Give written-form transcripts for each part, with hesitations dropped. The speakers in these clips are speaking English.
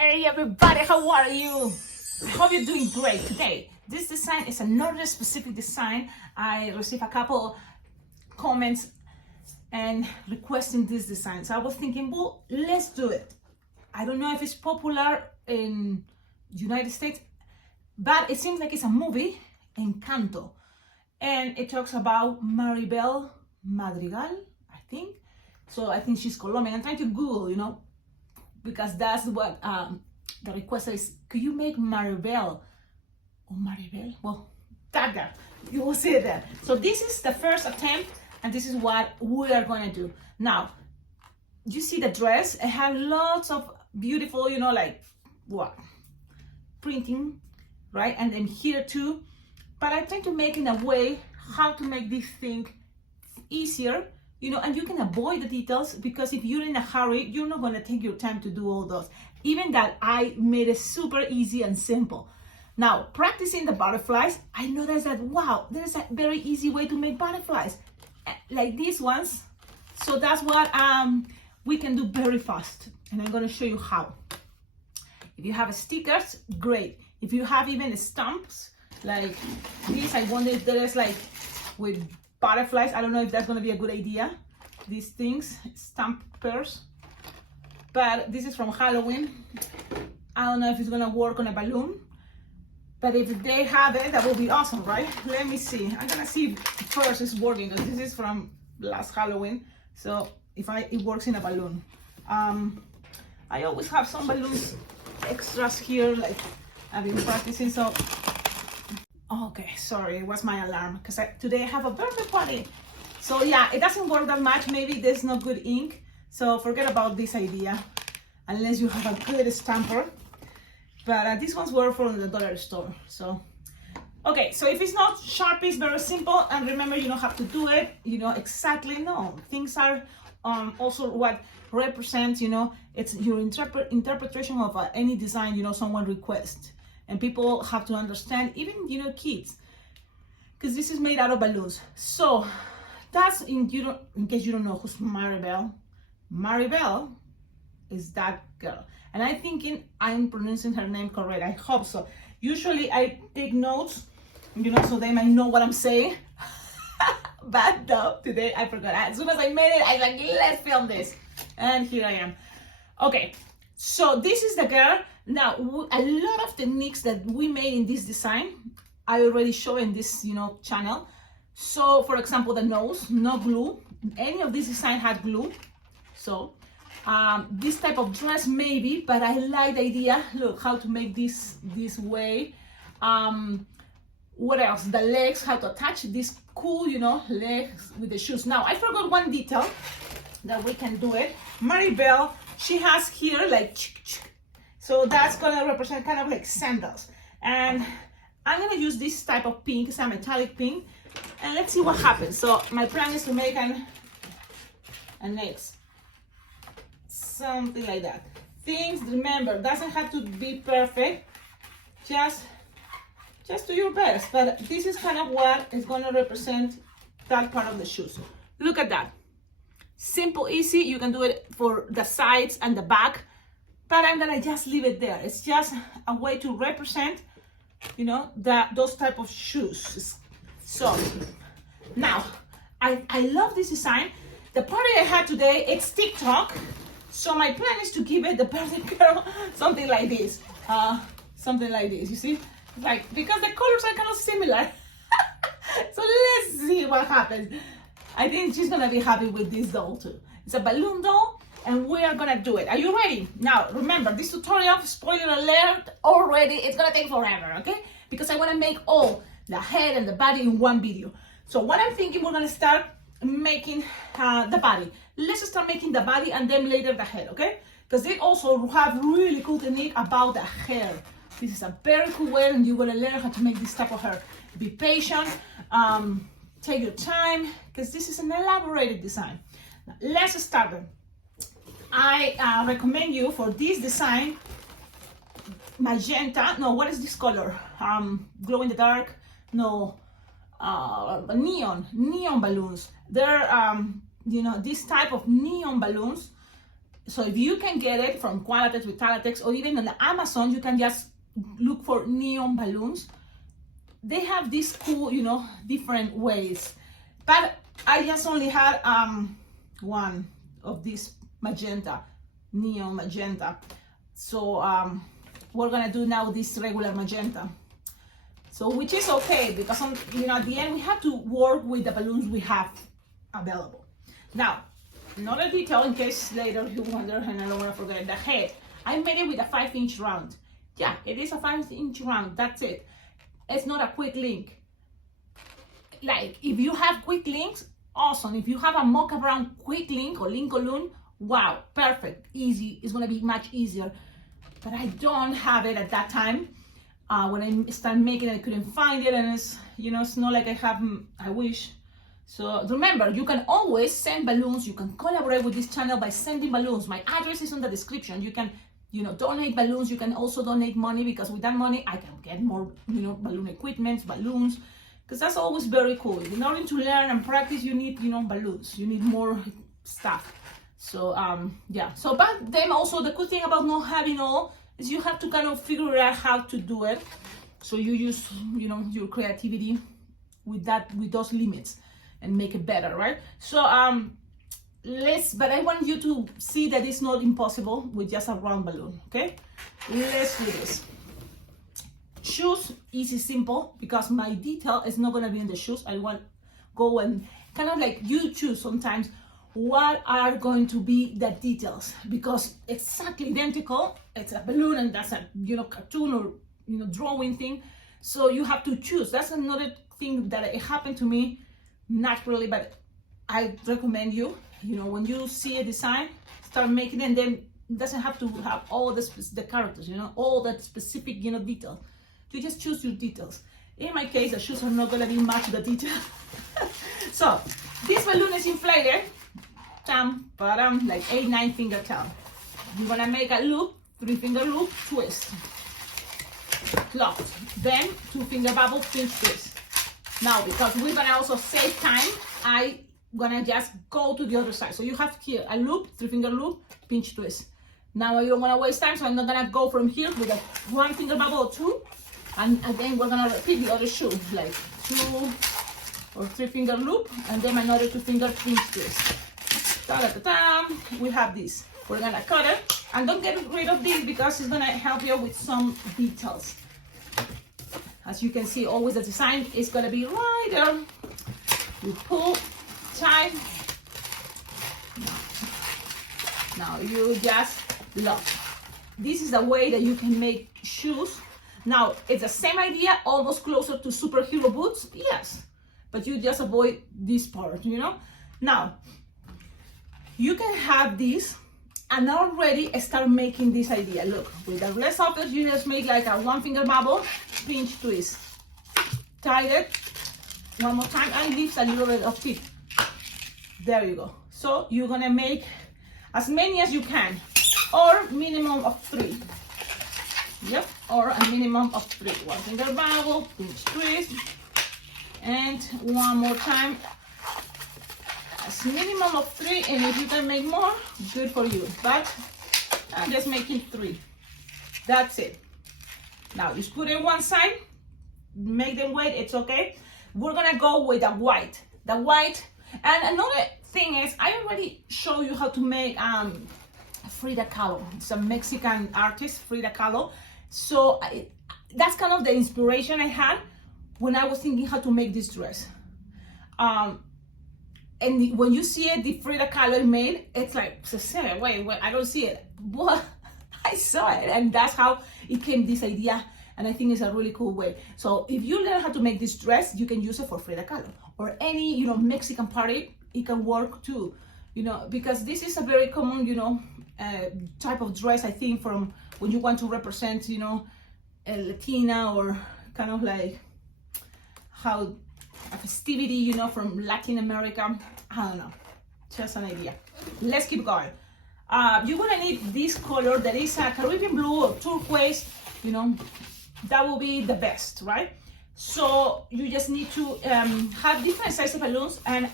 Hey everybody, how are you? I hope you're doing great today. This design is another specific design. I received a couple comments and requesting this design. So I was thinking, well, let's do it. I don't know if it's popular in United States, but it seems like it's a movie, Encanto. And it talks about Mirabel Madrigal, I think. So I think she's Colombian. I'm trying to Google, because that's what the request is. Could you make Mirabel or Maribel? Well, that girl, you will see it there. So this is the first attempt, and this is what we are going to do. Now, you see the dress? It has lots of beautiful, printing, right? And then here too. But I'm trying to make in a way how to make this thing easier, and you can avoid the details, because if you're in a hurry, you're not going to take your time to do all those. Even that, I made it super easy and simple. Now, practicing the butterflies, I noticed that, wow, there's a very easy way to make butterflies, like these ones. So that's what we can do very fast. And I'm going to show you how. If you have stickers, great. If you have even stamps, like this, I wonder if there is like with butterflies. I don't know if that's going to be a good idea. These things, stamp pairs. But this is from Halloween. I don't know if it's going to work on a balloon. But if they have it, that will be awesome, right? Let me see. I'm going to see if first it's working, because this is from last Halloween. So if it works in a balloon. I always have some balloons extras here, like I've been practicing. So okay, sorry, it was my alarm, because today I have a birthday party. So yeah, it doesn't work that much. Maybe there's no good ink, so forget about this idea unless you have a good stamper. But these ones were from the dollar store. So okay, so if it's not Sharpie, it's very simple. And remember, you don't have to do it exactly. No, things are also what represents, it's your interpretation of any design someone requests. And people have to understand, even kids, because this is made out of balloons. So that's in case you don't know who's Mirabel. Mirabel is that girl, and I'm thinking I'm pronouncing her name correct. I hope so. Usually I take notes, so they might know what I'm saying. But no, today I forgot. As soon as I made it, I was like, let's film this, and here I am. Okay, so this is the girl. Now, a lot of techniques that we made in this design, I already show in this, channel. So, for example, the nose, no glue. Any of this design had glue. So, this type of dress maybe, but I like the idea. Look, how to make this way. What else? The legs, how to attach this cool, legs with the shoes. Now, I forgot one detail that we can do it. Mirabel, she has here like, so that's gonna represent kind of like sandals. And I'm gonna use this type of pink, it's a metallic pink, and let's see what happens. So my plan is to make an X, something like that. Things, remember, doesn't have to be perfect, just do your best. But this is kind of what is gonna represent that part of the shoes. Look at that. Simple, easy. You can do it for the sides and the back, but I'm gonna just leave it there. It's just a way to represent, those type of shoes. So now, I love this design. The party I had today, it's TikTok. So my plan is to give it the birthday girl something like this. You see? Like, because the colors are kind of similar. So let's see what happens. I think she's gonna be happy with this doll too. It's a balloon doll, and we are gonna do it. Are you ready? Now, remember, this tutorial, spoiler alert, already, it's gonna take forever, okay? Because I wanna make all the head and the body in one video. So what I'm thinking, we're gonna start making the body. Let's start making the body and then later the head, okay? Because they also have really cool technique about the hair. This is a very cool way, and you're gonna learn how to make this type of hair. Be patient, take your time, because this is an elaborated design. Now, let's start it. I recommend you for this design, magenta, no, what is this color? Glow in the dark, no, neon balloons. They're, this type of neon balloons So if you can get it from Qualatex with Talatex, or even on the Amazon, you can just look for neon balloons. They have these cool, you know, different ways. But I just only had one of these magenta, neon magenta. So we're gonna do now this regular magenta. So which is okay, because you know, at the end we have to work with the balloons we have available. Now, another detail in case later you wonder, and I don't want to forget, the head. I made it with a 5-inch round. Yeah, it is a 5-inch round, that's it. It's not a quick link. Like, if you have quick links, awesome. If you have a mocha brown quick link or link balloon, wow, perfect, easy. It's gonna be much easier. But I don't have it at that time. When I started making it, I couldn't find it, and it's, you know, it's not like I have, I wish. So remember, you can always send balloons. You can collaborate with this channel by sending balloons. My address is in the description. You can, you know, donate balloons. You can also donate money, because with that money, I can get more, you know, balloon equipment, balloons, because that's always very cool. In order to learn and practice, you need, you know, balloons. You need more stuff. So, yeah. So, but then also the good thing about not having all is you have to kind of figure out how to do it. So you use, you know, your creativity with that, with those limits, and make it better, right? So but I want you to see that it's not impossible with just a round balloon, okay? Let's do this. Shoes, easy, simple, because my detail is not gonna be in the shoes. I want go and kind of like you choose sometimes what are going to be the details, because exactly identical, it's a balloon and that's a, you know, cartoon or, you know, drawing thing. So you have to choose. That's another thing that it happened to me naturally, but I recommend you, you know, when you see a design, start making it, and then it doesn't have to have all the characters, you know, all that specific, you know, detail. You just choose your details. In my case, the shoes are not gonna be much the detail. So this balloon is inflated, like 8-9 finger count. You're gonna make a loop, 3-finger loop, twist, locked, then 2-finger bubble, pinch, twist. Now, because we're gonna also save time, I'm gonna just go to the other side. So you have here a loop, 3-finger loop, pinch, twist. Now I don't wanna waste time, so I'm not gonna go from here with a 1-finger bubble or 2, and then we're gonna repeat the other shoe, like 2 or 3-finger loop, and then another 2-finger pinch, twist. We have this. We're gonna cut it, and don't get rid of this because it's gonna help you with some details. As you can see, always the design is gonna be right there. You pull, tie. Now you just lock. This is the way that you can make shoes. Now it's the same idea, almost closer to superhero boots, yes, but you just avoid this part, you know. Now you can have this and already start making this idea. Look, with the rest of it, you just make like a 1-finger bubble, pinch, twist, tie it one more time, and leave a little bit of tip. There you go. So you're gonna make as many as you can, or minimum of 3. Yep, or a minimum of 3. 1-finger bubble, pinch, twist, and one more time. As minimum of 3, and if you can make more, good for you. But I'm just making 3. That's it. Now just put it one side, make them wait. It's okay. We're gonna go with the white. The white, and another thing is, I already showed you how to make Frida Kahlo. It's a Mexican artist, Frida Kahlo. So that's kind of the inspiration I had when I was thinking how to make this dress. And when you see it, the Frida Kahlo made, it's like, Cecilia, wait, I don't see it. But I saw it, and that's how it came, this idea. And I think it's a really cool way. So if you learn how to make this dress, you can use it for Frida Kahlo or any, you know, Mexican party. It can work too, you know, because this is a very common, you know, type of dress, I think, from when you want to represent, you know, a Latina, or kind of like how a festivity, you know, from Latin America. I don't know, just an idea. Let's keep going. You're gonna need this color that is a Caribbean blue or turquoise, you know, that will be the best, right? So you just need to have different sizes of balloons, and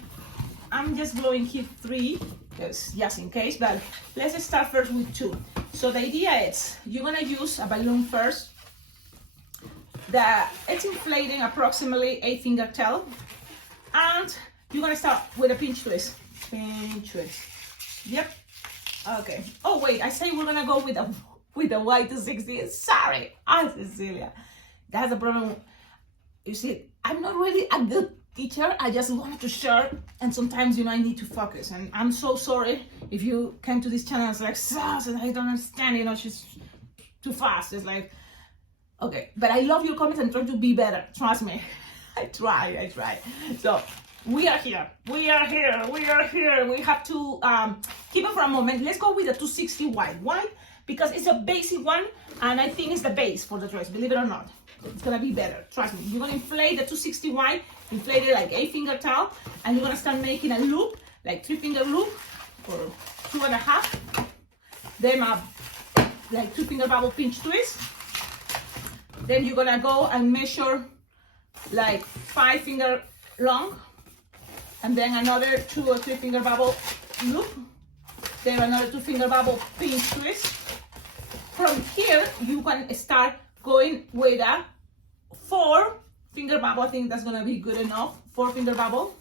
I'm just blowing here 3 just in case, but let's start first with 2. So the idea is you're gonna use a balloon first. It's inflating approximately 8 finger tail, and you're gonna start with a pinch twist. Pinch twist. Yep. Okay. Oh wait, I say we're gonna go with a Y260. Sorry, Cecilia. That's the problem. You see, I'm not really a good teacher. I just wanted to share, and sometimes I need to focus. And I'm so sorry if you came to this channel and it's like, Sas, I don't understand. She's too fast. It's like, okay, but I love your comments and try to be better. Trust me. I try. So we are here. We have to keep it for a moment. Let's go with the 260 wide. Why? Because it's a basic one, and I think it's the base for the dress, believe it or not. It's gonna be better, trust me. You're gonna inflate the 260 wide, inflate it like 8 finger tail, and you're gonna start making a loop, like 3 finger loop, or 2.5. Then like 2 finger bubble pinch twist. Then you're gonna go and measure like 5 finger long, and then another 2 or 3 finger bubble loop. Then another 2 finger bubble pinch twist. From here, you can start going with a 4 finger bubble. I think that's gonna be good enough. 4 finger bubble,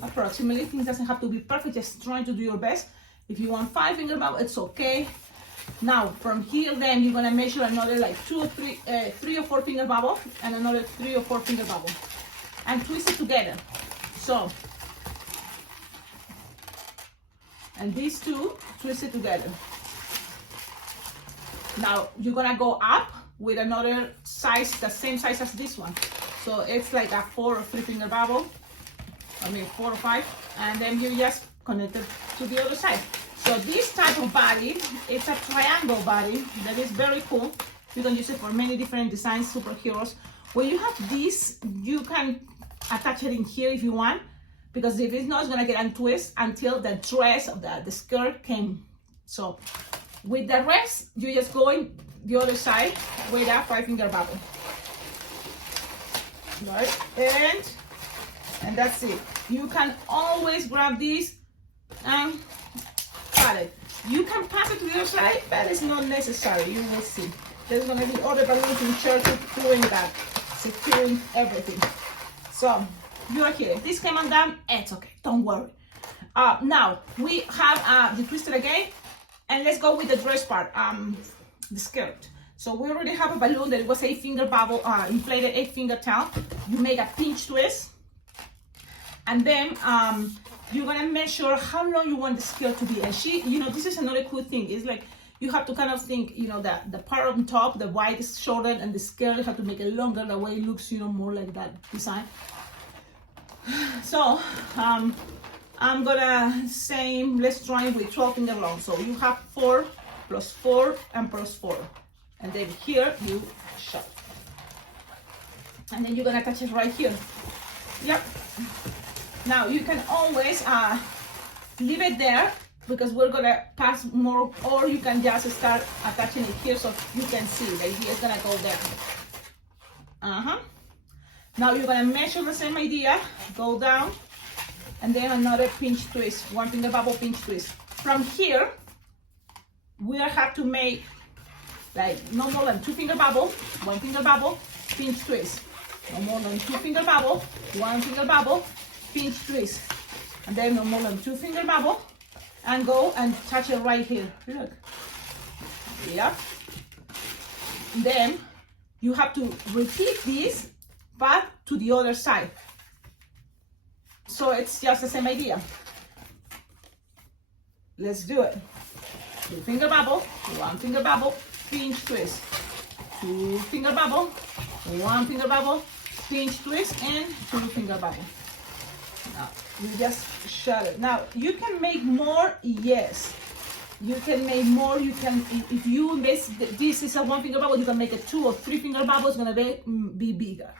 approximately. Things doesn't have to be perfect, just trying to do your best. If you want 5 finger bubble, it's okay. Now, from here, then you're gonna measure another like 3 or 4 finger bubble, and another 3 or 4 finger bubble, and twist it together. So, and these two, twist it together. Now you're gonna go up with another size, the same size as this one. So it's like a 4 or 3 finger bubble. 4 or 5, and then you just connect it to the other side. So this type of body, it's a triangle body that is very cool. You can use it for many different designs, superheroes. When you have this, you can attach it in here if you want, because if it's not, it's gonna get untwist until the dress of the skirt came. So with the rest, you just go in the other side with a 5 finger bubble. Right? And that's it. You can always grab this and cut it. You can pass it to the other side, but it's not necessary. You will see. There's gonna be other balloons in church doing that, securing everything. So you are here. If this came undone, it's okay. Don't worry. Now we have the twisted again. And let's go with the dress part, the skirt. So we already have a balloon that was 8 finger bubble, inflated 8 finger tail. You make a pinch twist. And then you're gonna measure how long you want the skirt to be. And this is another cool thing. It's like, you have to kind of think, that the part on top, the wide is shorter, and the skirt, you have to make it longer, the way it looks, more like that design. So, I'm gonna say, let's try with 12 finger long. So you have 4 plus 4 and plus 4. And then here you shut. And then you're gonna attach it right here. Yep. Now you can always leave it there, because we're gonna pass more, or you can just start attaching it here so you can see the idea is gonna go there. Now you're gonna measure the same idea, go down, and then another pinch twist, 1 finger bubble pinch twist. From here, we have to make like no more than 2 finger bubble, 1 finger bubble, pinch twist. No more than 2 finger bubble, 1 finger bubble, pinch twist. And then no more than 2 finger bubble, and go and touch it right here. Look. Yep. Then you have to repeat this, but to the other side. So it's just the same idea. Let's do it. 2 finger bubble, 1 finger bubble, pinch twist. 2 finger bubble, 1 finger bubble, pinch twist, and 2 finger bubble. Now you just shut it. Now you can make more, yes. You can make more. You can, if you this is a 1 finger bubble, you can make a 2 or 3 finger bubble. It's gonna be bigger.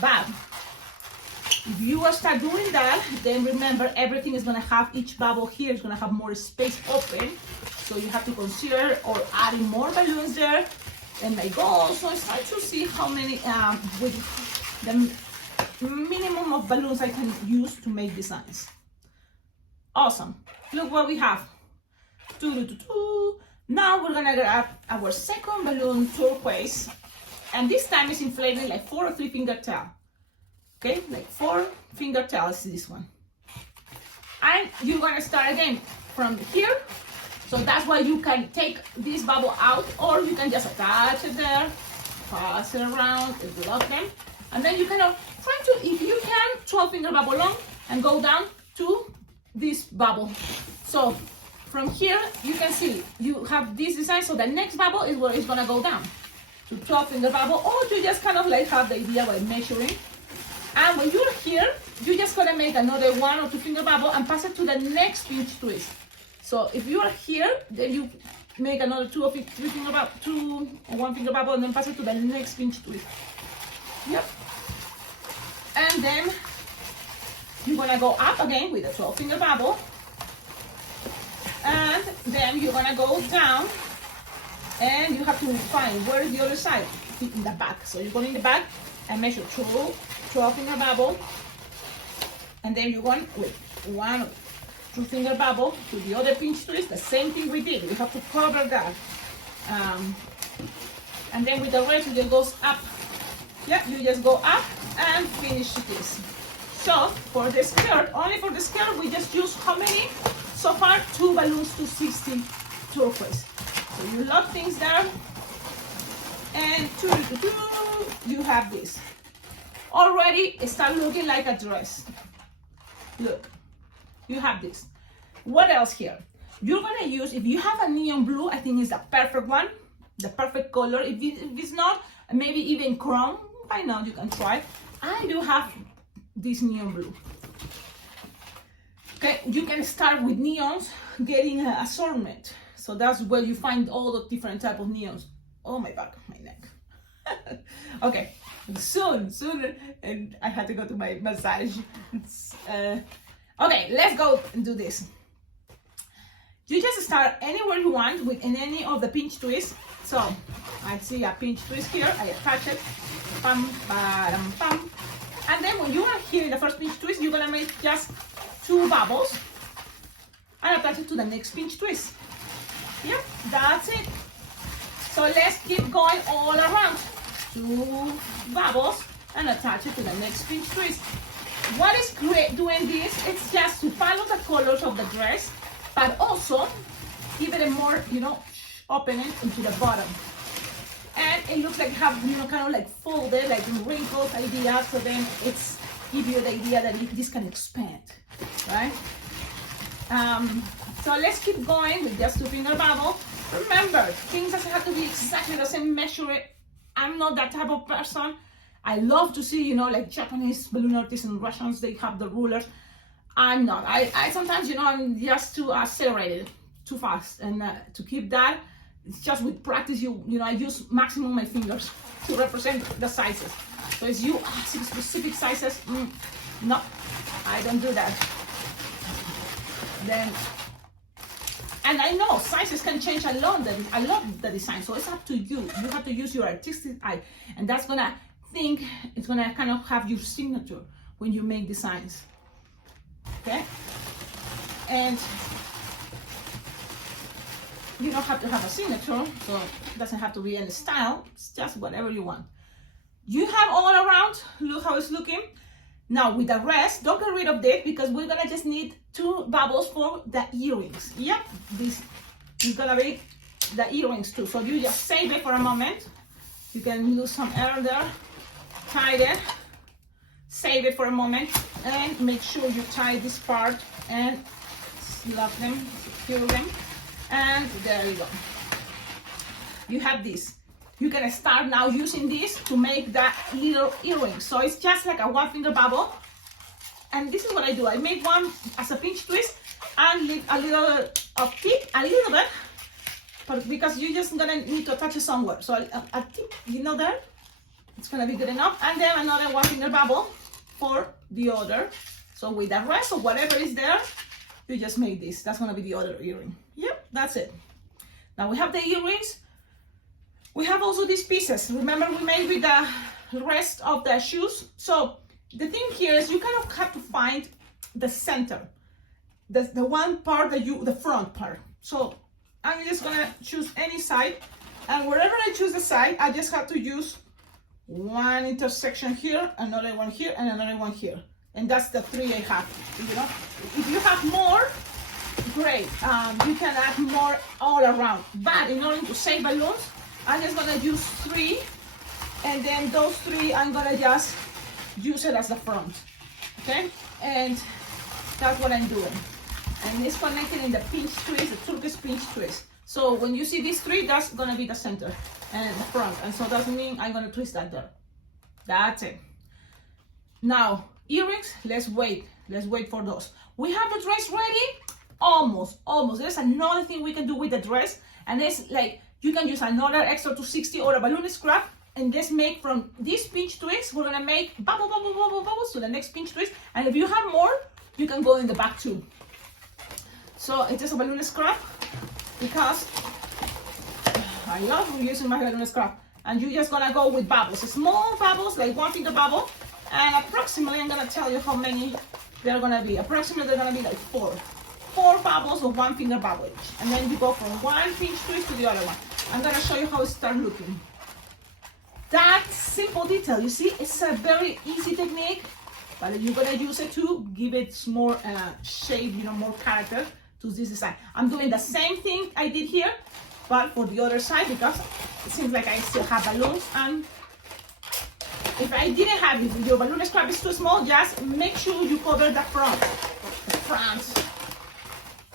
But if you start doing that, then remember everything is gonna have, each bubble here is gonna have more space open. So you have to consider or adding more balloons there. And my goal, so I start to see how many, with the minimum of balloons I can use to make designs. Awesome. Look what we have. Now we're gonna grab our second balloon, turquoise, and this time it's inflating like 4 or 3 finger tail. Okay, like 4 finger tails, this one. And you're gonna start again from here. So that's why you can take this bubble out, or you can just attach it there, pass it around, lock them, and then you kind of try to, if you can, 12 finger bubble long and go down to this bubble. So from here, you can see you have this design, so the next bubble is where it's gonna go down to 12 finger bubble, or you just kind of like have the idea by measuring. And when you're here, you're just gonna make another 1 or 2 finger bubble and pass it to the next pinch twist. So if you are here, then you make another 2 or 3 finger bubble, 2 or 1 finger bubble, and then pass it to the next pinch twist. Yep. And then you're gonna go up again with a 12 finger bubble, and then you're gonna go down, and you have to find where is the other side, in the back. So you go in the back and measure 12 finger bubble, and then you're going with 1 or 2 finger bubble to the other pinch twist. The same thing we did. We have to cover that, and then with the rest it just goes up. Yeah, you just go up and finish this. So for the skirt, only for the skirt, we just use how many? So far, 2 balloons to 60 turquoise. So you lock things down, and you have this. Already it start looking like a dress. Look, you have this. What else here? You're gonna use, if you have a neon blue, I think it's the perfect one, the perfect color. If it's not, maybe even chrome, why not? You can try. I do have this neon blue. Okay, you can start with neons, getting an assortment. So that's where you find all the different type of neons. Oh my back, my neck. Okay, soon, and I had to go to my massage. Okay, let's go and do this. You just start anywhere you want with any of the pinch twists. So I see a pinch twist here, I attach it, pam, pam, pam. And then when you are here in the first pinch twist, you're gonna make just 2 bubbles and attach it to the next pinch twist. Yep, that's it. So let's keep going all around. 2 bubbles and attach it to the next pinch twist. What is great doing this? It's just to follow the colors of the dress, but also give it a more, open it into the bottom. And it looks like you have, kind of like folded, like wrinkles idea. So then it's give you the idea that this can expand, right? So let's keep going with just 2 finger bubble. Remember, things doesn't have to be exactly the same measure. I'm not that type of person. I love to see, like Japanese balloon artists and Russians, they have the rulers. I'm not. I sometimes, I'm just too accelerated, too fast. And to keep that, it's just with practice, I use maximum my fingers to represent the sizes. So if you ask specific sizes, no, I don't do that. Then, and I know sizes can change a lot the design, so it's up to you. You have to use your artistic eye, and that's gonna it's gonna kind of have your signature when you make designs. Okay, and you don't have to have a signature, so it doesn't have to be any style. It's just whatever you want. You have all around. Look how it's looking. Now with the rest, don't get rid of this because we're gonna just need 2 bubbles for the earrings. Yep, this is gonna be the earrings too. So you just save it for a moment. You can lose some air there. Tie it, save it for a moment, and make sure you tie this part and lock them, secure them, and there you go. You have this. You're gonna start now using this to make that little earring. So it's just like a 1 finger bubble. And this is what I do. I make one as a pinch twist and leave a little of tip, a little bit, but because you're just gonna need to attach it somewhere. So a tip, there, it's gonna be good enough. And then another 1 finger bubble for the other. So with the rest of whatever is there, you just make this. That's gonna be the other earring. Yep, that's it. Now we have the earrings. We have also these pieces. Remember we made with the rest of the shoes. So the thing here is you kind of have to find the center. the one part that the front part. So I'm just gonna choose any side, and wherever I choose the side, I just have to use one intersection here, another one here, and another one here. And that's the 3 I have, you know. If you have more, great. You can add more all around. But in order to save balloons, I'm just gonna use 3, and then those 3 I'm gonna just use it as the front, okay? And that's what I'm doing. And it's connected in the pinch twist, the Turkish pinch twist. So when you see these 3, that's gonna be the center and the front. And so that means I'm gonna twist that there. That's it. Now, earrings, let's wait for those. We have the dress ready, almost. There's another thing we can do with the dress, and it's like, you can use another extra 260 or a balloon scrap, and just make from this pinch twist, we're gonna make bubbles to the next pinch twist. And if you have more, you can go in the back too. So it's just a balloon scrap, because I love using my balloon scrap. And you're just gonna go with bubbles, small bubbles, like 1 finger bubble. And approximately, I'm gonna tell you how many they're gonna be. Approximately, they're gonna be like 4 bubbles of 1 finger bubble each. And then you go from one pinch twist to the other one. I'm gonna show you how it starts looking. That simple detail, you see, it's a very easy technique, but you're gonna use it to give it more shape, you know, more character to this design. I'm doing the same thing I did here, but for the other side, because it seems like I still have balloons. And if I didn't have it, if your balloon scrap is too small, just make sure you cover the front.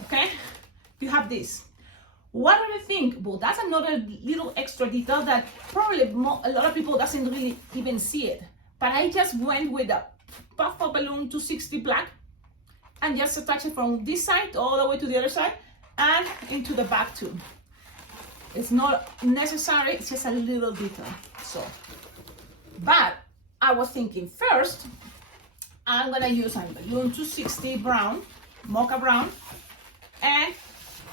Okay? You have this. What do you think? Well, that's another little extra detail that probably a lot of people doesn't really even see it. But I just went with a puff of balloon 260 black and just attach it from this side all the way to the other side and into the back too. It's not necessary, it's just a little detail. So, but I was thinking first, I'm gonna use a balloon 260 brown, mocha brown, and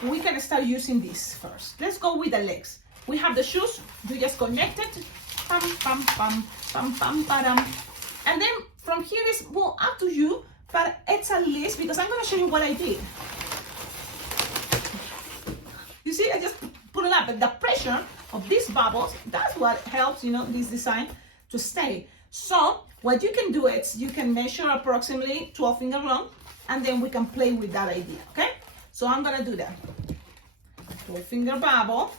we can start using this first. Let's go with the legs. We have the shoes, you just connect it, pam, pam, pam, pam, pam, pam. And then from here is, well, up to you, but it's a list because I'm gonna show you what I did. You see, I just put it up, but the pressure of these bubbles, that's what helps, you know, this design to stay. So what you can do is you can measure approximately 12 finger long, and then we can play with that idea, okay? So I'm gonna do that. 12 finger bubble,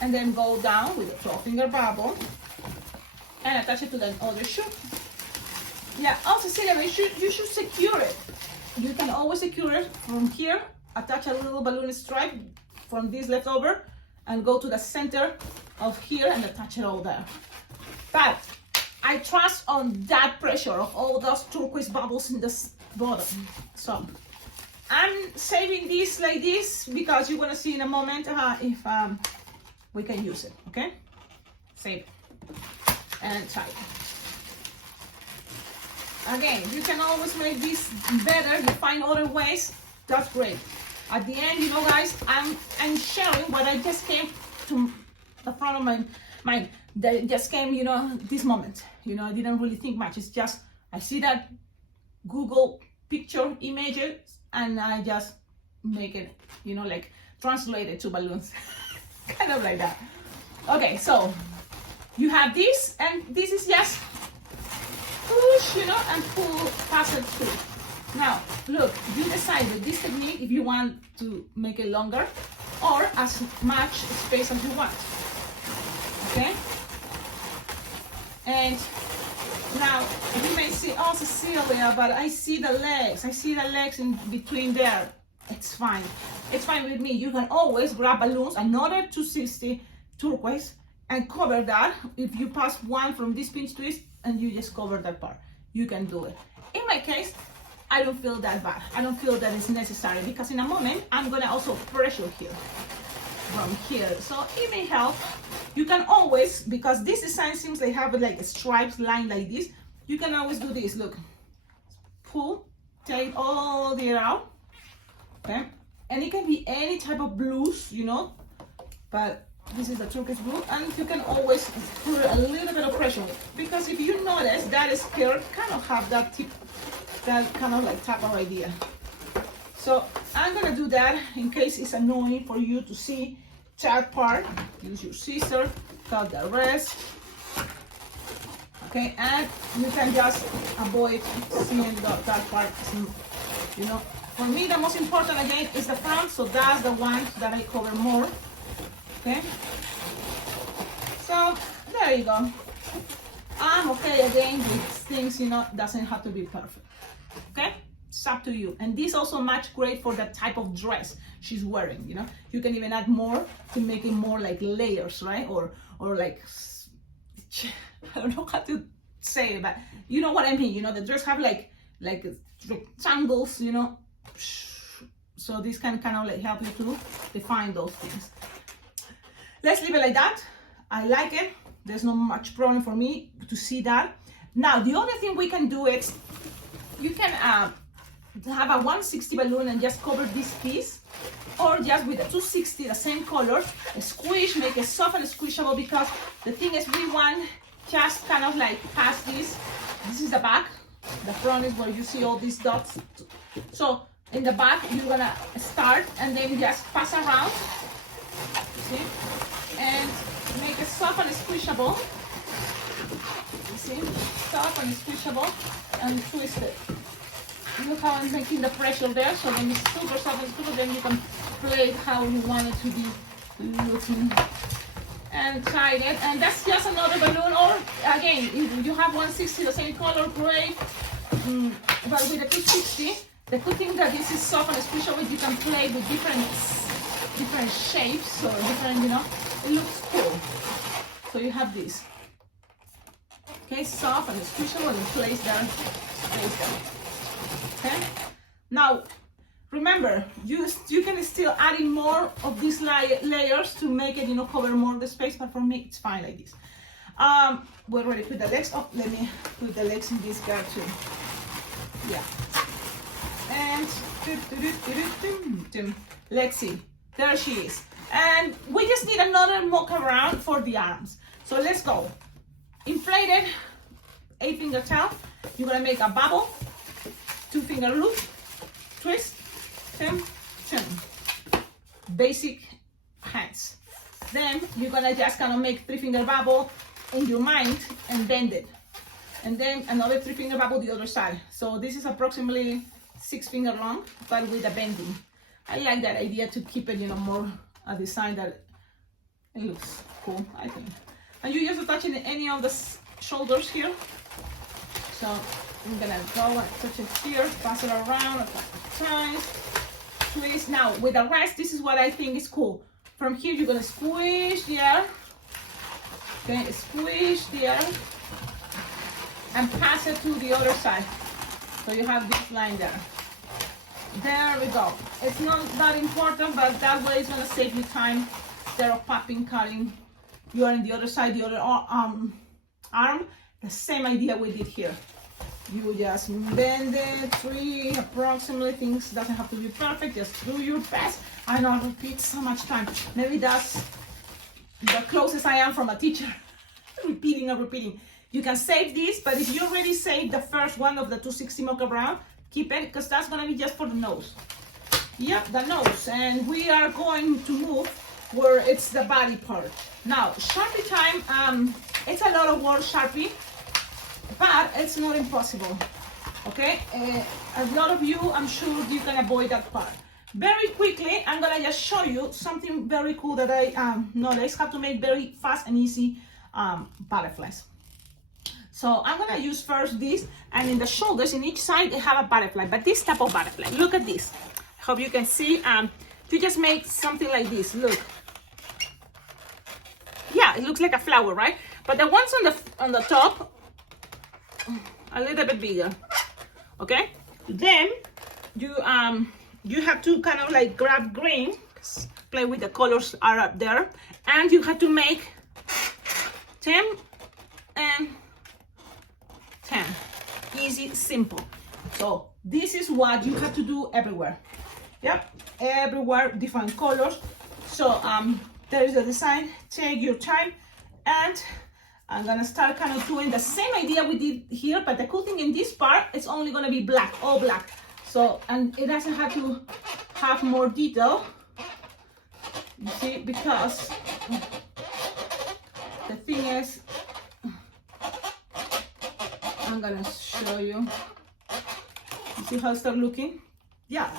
and then go down with a 12 finger bubble and attach it to the other shoe. Yeah, also Cecilia, you should secure it. You can always secure it from here, attach a little balloon stripe from this leftover and go to the center of here and attach it all there. But I trust on that pressure of all those turquoise bubbles in the bottom. So I'm saving this like this because you're gonna see in a moment if we can use it, okay? Save and type. Again, you can always make this better. You find other ways, that's great. At the end, you know, guys, I'm sharing what I just came to the front of my mind. That just came, you know, this moment. You know, I didn't really think much. It's just, I see that Google picture images and I just make it, you know, like translate it to balloons. Kind of like that. Okay, so you have this, and this is just push, you know, and pull, pass it through. Now, look, you decide with this technique if you want to make it longer or as much space as you want. Okay? And now you may say, oh, Cecilia, but I see the legs. I see the legs in between there. It's fine. It's fine with me. You can always grab balloons, another 260 turquoise, and cover that. If you pass one from this pinch twist and you just cover that part, you can do it. In my case, I don't feel that bad. I don't feel that it's necessary because in a moment, I'm gonna also pressure here, from here. So it may help. You can always, because this design seems they have like a stripes line like this, you can always do this, look. Pull, take all the way out, okay? And it can be any type of blues, you know, but this is a turquoise blue, and you can always put a little bit of pressure on it. Because if you notice, that skirt kind of have that tip, that kind of like type of idea. So I'm gonna do that in case it's annoying for you to see that part. Use your scissors, cut the rest. Okay, and you can just avoid seeing that part. You know, for me the most important again is the front, so that's the one that I cover more. Okay, so there you go. I'm okay again with things, you know, doesn't have to be perfect. Okay, it's up to you. And this also match great for the type of dress she's wearing. You know, you can even add more to make it more like layers, right? Or like, I don't know how to say it, but you know what I mean. You know, the dress have like rectangles, you know. So this can kind of like help you to define those things. Let's leave it like that. I like it. There's not much problem for me to see that. Now, the other thing we can do is, you can have a 160 balloon and just cover this piece, or just with a 260, the same color, squish, make it soft and squishable, because the thing is we want just kind of like past this. This is the back. The front is where you see all these dots. So in the back, you're gonna start and then just pass around, see? And make it soft and squishable. You see? Soft and squishable, and twist it. Look how I'm making the pressure there, so when it's super soft and squishable, then you can play it how you want it to be looking. And tied it, and that's just another balloon. Or again, if you have 160, the same color, great. But with the 260, the good thing that this is soft and squishable, you can play with different shapes or different, you know, it looks cool. So you have this. Okay, soft and squishable, and place there, space there. Okay. Now, remember, you can still add in more of these layers to make it, you know, cover more of the space. But for me, it's fine like this. We already put the legs. Oh, let me put the legs in this guy too. Yeah. And let's see. There she is. And we just need another mock around for the arms. So let's go. Inflated 8-finger tail. You're gonna make a bubble, 2-finger loop, twist, tim. Basic hands. Then you're gonna just kind of make 3-finger bubble in your mind and bend it. And then another 3-finger bubble the other side. So this is approximately 6-finger long, but with a bending. I like that idea to keep it, you know, more a design that it looks cool, I think. And you just attach it in any of the shoulders here. So I'm gonna go and touch it here, pass it around a couple of times, twist. Now with the rest, this is what I think is cool. From here, you're gonna squish the air. Okay, squish the air and pass it to the other side. So you have this line there. There we go. It's not that important, but that way it's gonna save you time instead of popping, cutting. You are on the other side, the other arm. The same idea we did here. You just bend it, 3 approximately. Things doesn't have to be perfect. Just do your best. I know I repeat so much time. Maybe that's the closest I am from a teacher. repeating. You can save this, but if you already saved the first one of the 260 mocha brown, keep it, because that's gonna be just for the nose. Yep, the nose. And we are going to move where it's the body part. Now, Sharpie time. It's a lot of work, Sharpie, but it's not impossible. Okay, a lot of you, I'm sure you can avoid that part. Very quickly, I'm gonna just show you something very cool that I noticed how to make very fast and easy butterflies. So I'm gonna use first this, and in the shoulders, in each side, they have a butterfly, but this type of butterfly. Look at this. I hope you can see. You just make something like this. Look. Yeah, it looks like a flower, right? But the ones on the top, a little bit bigger. Okay. Then you have to kind of like grab green, play with the colors are up there, and you have to make 10 and 10. Easy, simple. So this is what you have to do everywhere. Yep, everywhere, different colors. So there is a design. Take your time, and I'm gonna start kind of doing the same idea we did here, but the cool thing in this part, it's only gonna be black, all black. So, and it doesn't have to have more detail, you see, because the thing is, I'm gonna show you. You see how it starts looking? Yeah,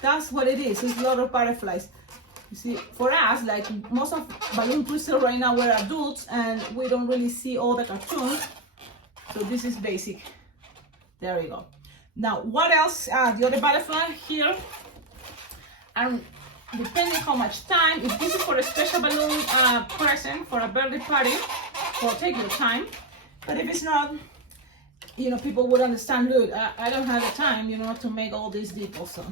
that's what it is. It's a lot of butterflies. You see, for us, like most of balloon twisters right now, we're adults and we don't really see all the cartoons. So this is basic. There we go. Now, what else? The other butterfly here. And depending how much time, if this is for a special balloon present for a birthday party, well, take your time. But if it's not, you know, people would understand, look, I don't have the time, you know, to make all these details, so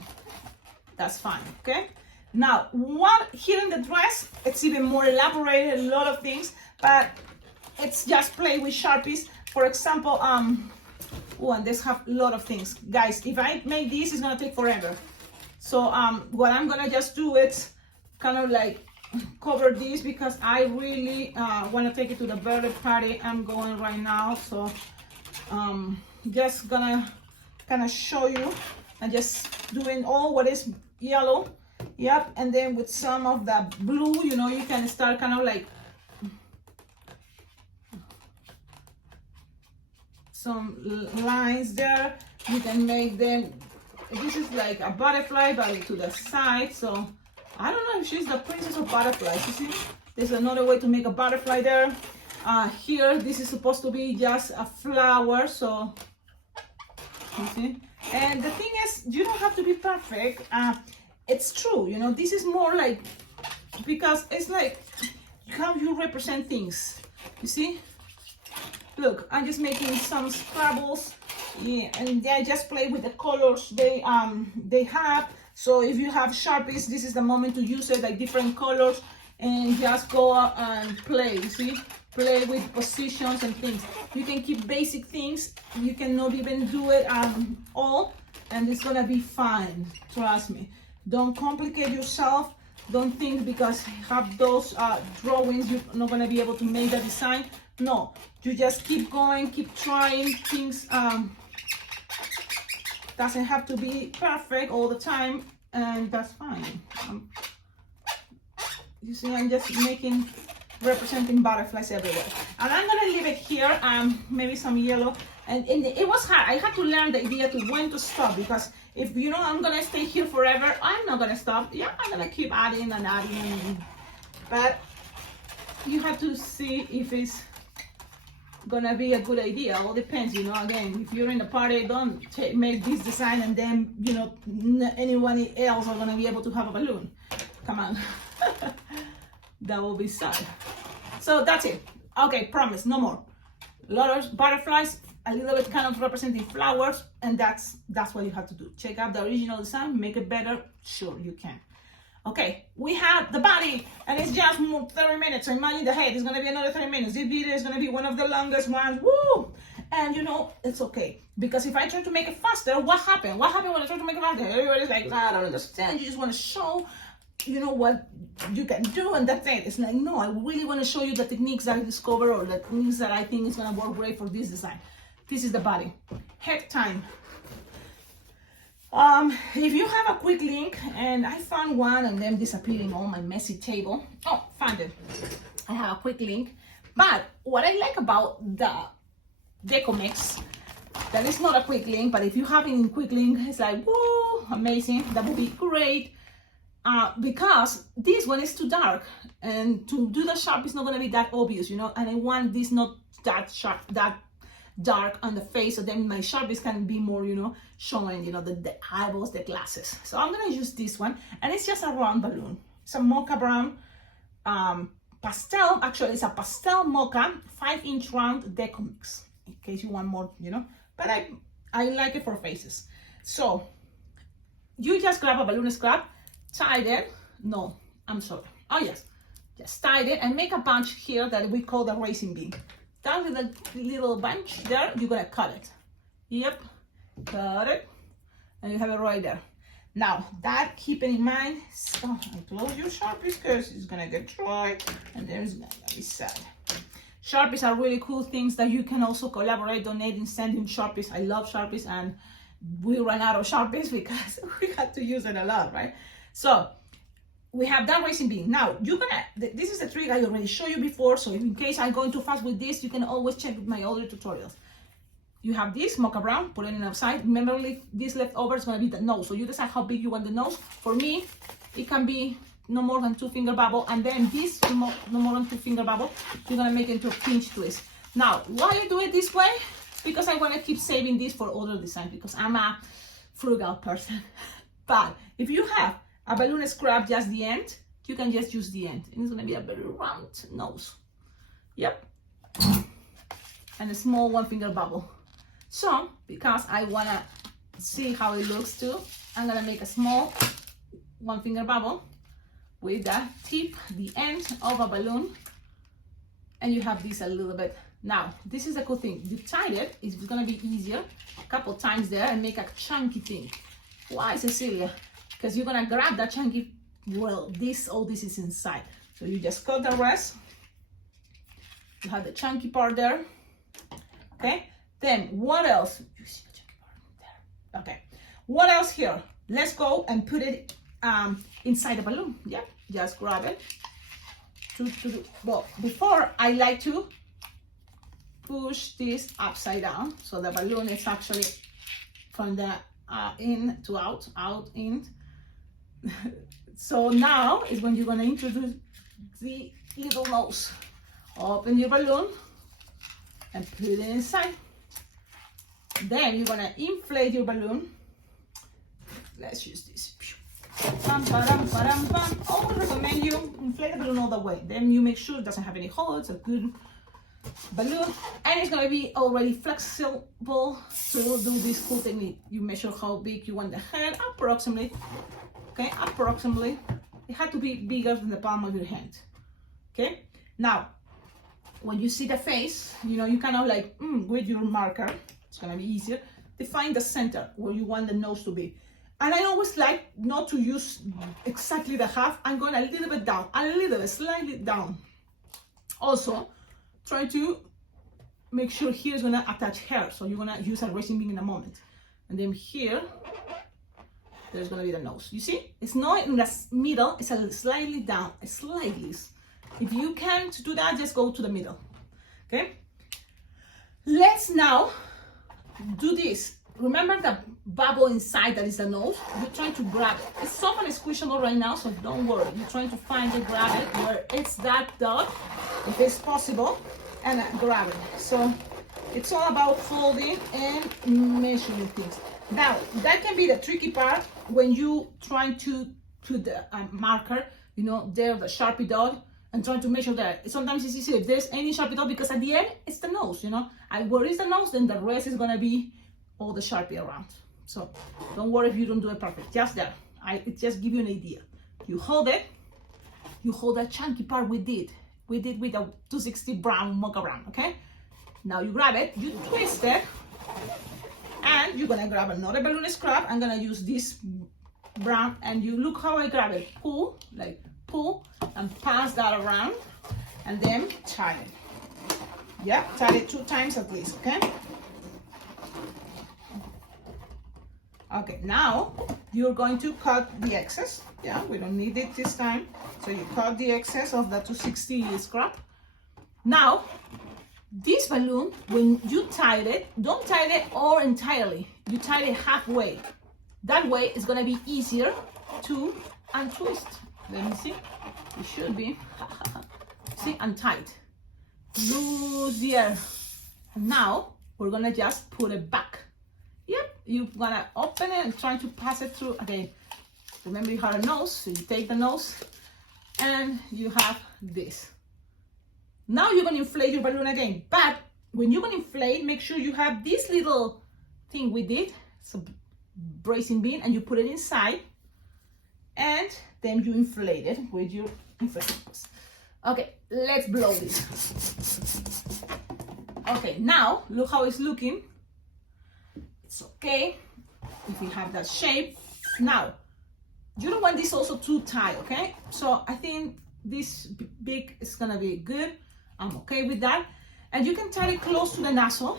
that's fine, okay? Now, what here in the dress, it's even more elaborated, a lot of things, but it's just play with Sharpies. For example, oh, and this have a lot of things. Guys, if I make this, it's gonna take forever. So what I'm gonna just do is kind of like cover this because I really wanna take it to the birthday party I'm going right now. So just gonna kind of show you and just doing all what is yellow. Yep, and then with some of the blue, you know, you can start kind of like some lines there. You can make them, this is like a butterfly but to the side, so I don't know if she's the princess of butterflies. You see, there's another way to make a butterfly there. Here, this is supposed to be just a flower, so you see. And the thing is, you don't have to be perfect. It's true, you know, this is more like, because it's like how you represent things, you see. Look, I'm just making some scrabbles, yeah, and I just play with the colors they have. So if you have Sharpies, this is the moment to use it, like different colors, and just go out and play, you see. Play with positions and things. You can keep basic things, you cannot even do it all, and it's gonna be fine, trust me. Don't complicate yourself. Don't think because you have those drawings you're not gonna be able to make the design. No, you just keep going, keep trying things. Doesn't have to be perfect all the time, and that's fine. You see, I'm just representing butterflies everywhere, and I'm gonna leave it here. Maybe some yellow, and it was hard. I had to learn the idea to when to stop, because if you know I'm gonna stay here forever, I'm not gonna stop. Yeah, I'm gonna keep adding and adding, but you have to see if it's gonna be a good idea. All depends, you know. Again, if you're in the party, don't make this design and then, you know, anyone else are gonna be able to have a balloon. Come on. That will be sad. So that's it. Okay, promise, no more. A lot of butterflies, a little bit kind of representing flowers, and that's what you have to do. Check out the original design, make it better. Sure, you can. Okay, we have the body, and it's just 30 minutes. So imagine the head is gonna be another 30 minutes. This video is gonna be one of the longest ones. Woo! And you know, it's okay. Because if I try to make it faster, what happened? What happened when I try to make it faster? Everybody's like, I don't understand. You just wanna show, you know, what you can do, and that's it. It's like, no, I really wanna show you the techniques that I discovered, or the techniques that I think is gonna work great for this design. This is the body. Head time. If you have a quick link, and I found one and then disappearing on my messy table. Oh, found it. I have a quick link. But what I like about the Deco Mix, that is not a quick link, but if you have it in quick link, it's like, woo, amazing. That would be great. Because this one is too dark, and to do the sharp is not gonna be that obvious, you know, and I want this not that sharp, that dark on the face, so then my Sharpies can be more, you know, showing, you know, the eyeballs, the glasses. So I'm gonna use this one, and it's just a round balloon. It's a mocha brown pastel. Actually, it's a pastel mocha 5-inch round Deco Mix, in case you want more, you know, but I like it for faces. So you just grab a balloon scrap, tie it. No, I'm sorry. Oh yes, just tie it and make a bunch here that we call the racing bean. Down with the little bunch there, you're gonna cut it. Yep, cut it, and you have it right there. Now, that, keep it in mind. So, close your Sharpies because it's gonna get dry, and then it's gonna be sad. Sharpies are really cool things that you can also collaborate, donating, sending Sharpies. I love Sharpies, and we ran out of Sharpies because we had to use it a lot, right? So we have that racing bean. Now this is a trick I already showed you before, so in case I'm going too fast with this, you can always check my other tutorials. You have this mocha brown, put it in outside. Remember, this leftover is gonna be the nose, so you decide how big you want the nose. For me, it can be no more than 2 finger bubble, and then this no more than 2 finger bubble, you're gonna make it into a pinch twist. Now, why I do it this way? Because I wanna keep saving this for other designs, because I'm a frugal person. But if you have a balloon scrap just the end, you can just use the end, and it's gonna be a very round nose. Yep. And a small 1 finger bubble. So, because I wanna see how it looks too, I'm gonna make a small 1 finger bubble with the tip, the end of a balloon, and you have this a little bit. Now, this is a cool thing. You tie it, it's gonna be easier a couple times there and make a chunky thing. Why, Cecilia? Because you're gonna grab that chunky, well, all this is inside. So you just cut the rest. You have the chunky part there, okay? Then what else? You see the chunky part there. Okay. What else here? Let's go and put it inside the balloon. Yep. Just grab it. Well, before I like to push this upside down, so the balloon is actually from the in to out, in. So now is when you're gonna introduce the little nose. Open your balloon and put it inside. Then you're gonna inflate your balloon. Let's use this. Bam, ba-dam, ba-dam, bam. I would recommend you inflate the balloon all the way. Then you make sure it doesn't have any holes, a good balloon, and it's gonna be already flexible to do this cool technique. You measure how big you want the head, approximately. Okay, approximately. It had to be bigger than the palm of your hand. Okay, now when you see the face, you know, you kind of like with your marker, it's gonna be easier, define the center where you want the nose to be. And I always like not to use exactly the half. I'm going a little bit down, a little bit, slightly down. Also, try to make sure here is gonna attach hair. So you're gonna use a racing bean in a moment. And then here, there's gonna be the nose. You see? It's not in the middle, it's a slightly down, slightly. If you can't do that, just go to the middle, okay? Let's now do this. Remember the bubble inside that is the nose? You're trying to grab it. It's soft and squishable right now, so don't worry. You're trying to find it, grab it, where it's that dot, if it's possible, and grab it. So it's all about holding and measuring things. Now, that can be the tricky part when you try to put the marker, you know, there, the Sharpie dot, and trying to measure that. Sometimes it's easy if there's any Sharpie dot, because at the end, it's the nose, you know. And where is the nose, then the rest is gonna be all the Sharpie around. So don't worry if you don't do it perfect, just there. It just give you an idea. You hold it, you hold that chunky part we did with a 260 brown, mocha brown, okay? Now you grab it, you twist it, and you're gonna grab another balloon scrap. I'm gonna use this brown, and you look how I grab it. Pull, and pass that around, and then tie it. Yeah, tie it 2 times at least, okay? Okay, now you're going to cut the excess. Yeah, we don't need it this time. So you cut the excess of the 260 scrap. Now, this balloon, when you tie it, don't tie it all entirely. You tie it halfway. That way, it's gonna be easier to untwist. Let me see. It should be. See, untied. Lose the air. And now, we're gonna just put it back. Yep, you're gonna open it and try to pass it through again. Remember, you have a nose, so you take the nose and you have this. Now you're gonna inflate your balloon again, but when you're gonna inflate, make sure you have this little thing we did, so bracing bean, and you put it inside, and then you inflate it with your inflatable. Okay, let's blow this. Okay, now look how it's looking. It's okay if you have that shape. Now, you don't want this also too tight, okay? So I think this big is gonna be good. I'm okay with that. And you can tie it close to the nozzle.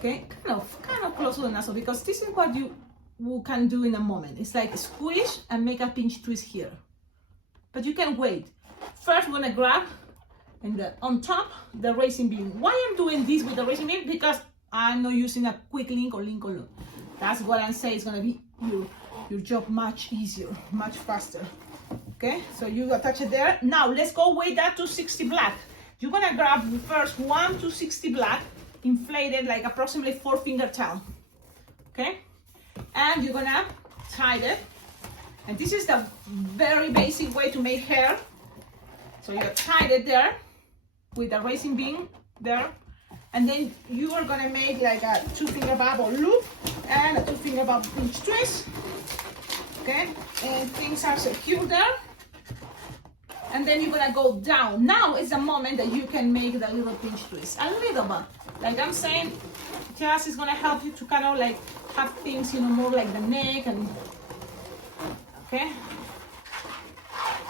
Okay, kind of close to the nozzle, because this is what you can do in a moment. It's like squish and make a pinch twist here. But you can wait. First, we're gonna grab on top the racing bean. Why I'm doing this with the racing bean? Because I'm not using a quick link or link alone. That's what I'm saying. It's gonna be your job much easier, much faster. Okay, so you attach it there. Now let's go with that 260 black. You're gonna grab first one 260 black, inflated like approximately 4-finger towel. Okay, and you're gonna tie it. And this is the very basic way to make hair. So you tie it there with the racing bean there, and then you are gonna make like a 2-finger bob or loop and a 2-finger bob pinch twist. Okay, and things are secure there. And then you're gonna go down. Now is the moment that you can make the little pinch twist. A little bit. Like I'm saying, just is gonna help you to kind of like have things, you know, more like the neck and okay.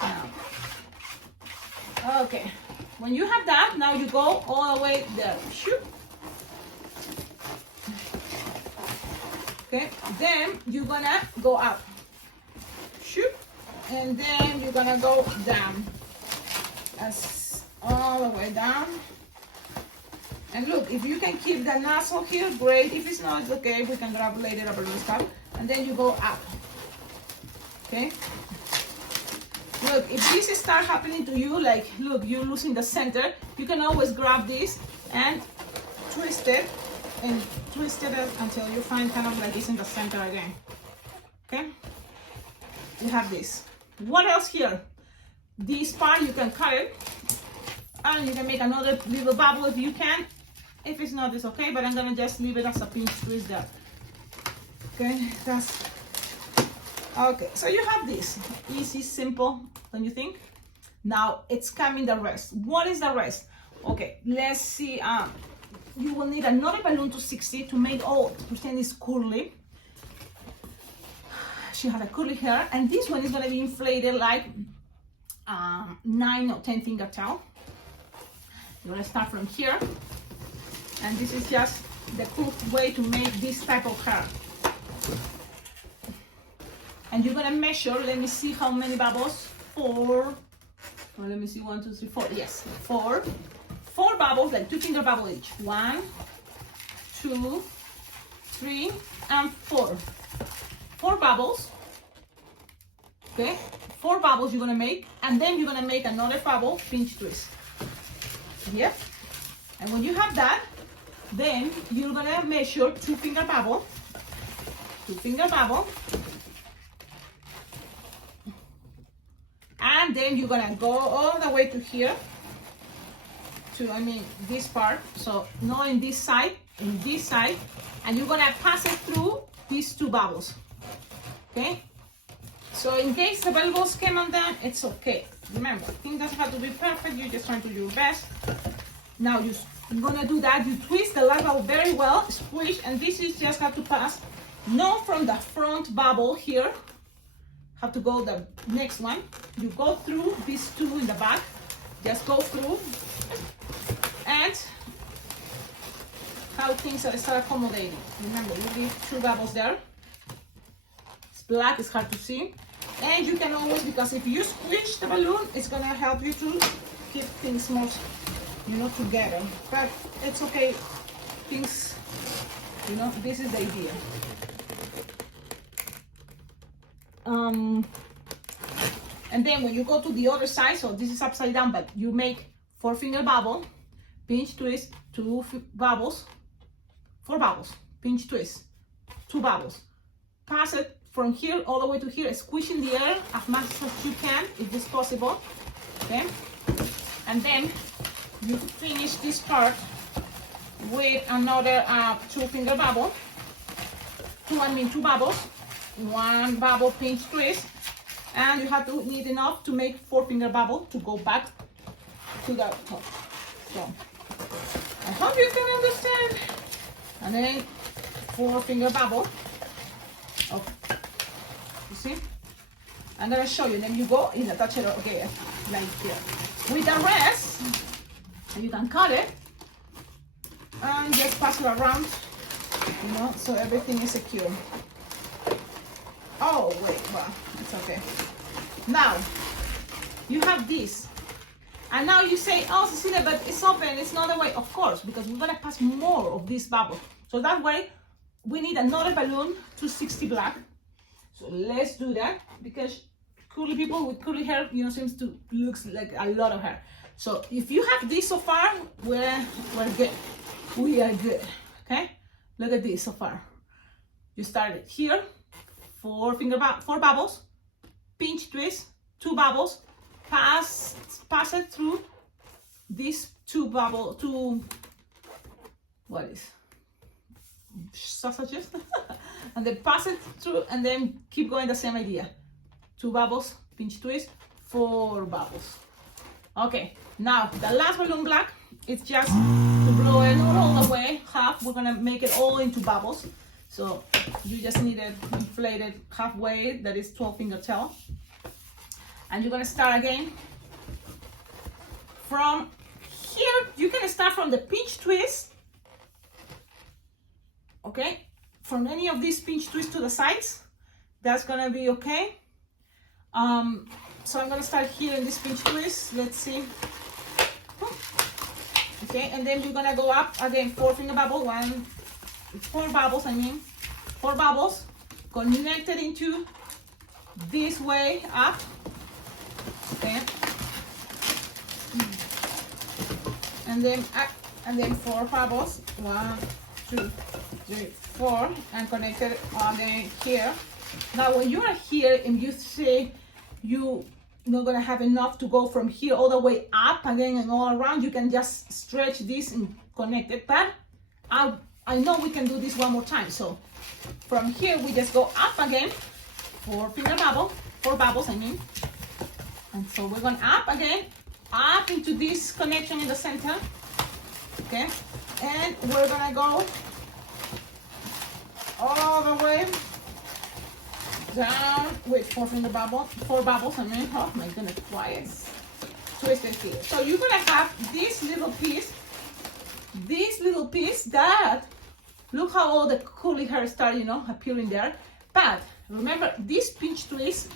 Now. Okay. When you have that, now you go all the way there. Shoot. Okay. Then you're gonna go up. Shoot. And then you're gonna go down, as all the way down. And look, if you can keep the nozzle here, great. If it's not, it's okay. We can grab later a balloon stuff. And then you go up. Okay. Look, if this starts happening to you, like look, you're losing the center, you can always grab this and twist it and twist it until you find kind of like it's in the center again. Okay. You have this. What else here? This part you can cut it and you can make another little bubble if you can. If it's not, it's okay, but I'm gonna just leave it as a pinch twist there. Okay, that's okay. So you have this easy, simple, don't you think? Now it's coming the rest. What is the rest? Okay, let's see. You will need another balloon 260 to make all pretend it's curly. She had a curly hair, and this one is going to be inflated like 9 or 10 finger towel. You're going to start from here, and this is just the cool way to make this type of hair. And you're going to measure, let me see how many bubbles. 4, well, let me see, 1, 2, 3, 4, yes, 4 bubbles, like 2-finger bubble each. 1, 2, 3, and 4. 4 bubbles, okay? 4 bubbles you're gonna make, and then you're gonna make another bubble pinch twist. Yep. And when you have that, then you're gonna measure 2-finger bubble, 2-finger bubble, and then you're gonna go all the way to here, to this part. So not in this side, and you're gonna pass it through these 2 bubbles. Okay, so in case the bubbles came undone, it's okay. Remember, things doesn't have to be perfect. You're just trying to do your best. Now you're gonna do that. You twist the last bubble very well, squish, and this is just have to pass not from the front bubble here. Have to go the next one. You go through these 2 in the back. Just go through, and how things are start accommodating. Remember, you leave 2 bubbles there. Black is hard to see, and you can always, because if you squish the balloon, it's gonna help you to keep things more, together. But it's okay. Things, this is the idea. And then when you go to the other side, so this is upside down, but you make 4-finger bubble, pinch twist, 2 bubbles, 4 bubbles, pinch twist, 2 bubbles, pass it from here all the way to here, squish in the air as much as you can, if it's possible, okay? And then you finish this part with another 2-finger bubble, 2 bubbles, 1 bubble pinch twist, and you have to need enough to make 4-finger bubble to go back to the top. So I hope you can understand. And then 4-finger bubble. Okay. You see? I'm gonna show you. Then you go in the touch it, okay, like here. With the rest, you can cut it and just pass it around you know, so everything is secure. Oh, wait, well, it's okay. Now, you have this. And now you say, oh, Cecilia, but it's open, it's not the way. Of course, because we're gonna pass more of this bubble. So that way, we need another balloon, 260 black. So let's do that, because curly people with curly hair, you know, seems to looks like a lot of hair. So if you have this so far, we're good. We are good, okay? Look at this so far. You started here, four bubbles, pinch twist, 2 bubbles, pass it through these 2 what is sausages and then pass it through and then keep going the same idea. 2 bubbles, pinch twist, 4 bubbles. Okay, now the last balloon black is just to blow it not all the way half. We're gonna make it all into bubbles. So you just need it inflated halfway, that is 12 finger tail. And you're gonna start again from here. You can start from the pinch twist, okay? From any of these pinch twists to the sides, that's gonna be okay. So I'm gonna start here in this pinch twist. Let's see. Okay, and then you're gonna go up again, 4 finger bubble, 4 bubbles, 4 bubbles connected into this way up. Okay, and then 4 bubbles, 1, 2, 3, 4, and connected again here. Now when you are here and you say you're not gonna have enough to go from here all the way up again and all around, you can just stretch this and connect it. But I know we can do this one more time. So from here we just go up again, 4 finger bubble, 4 bubbles, and so we're going up again, up into this connection in the center, okay, and we're gonna go all the way down with 4 finger bubble, 4 bubbles, oh my goodness, twice, twisted here. So you're gonna have this little piece that, look how all the curly hair start, you know, appearing there. But remember, this pinch twist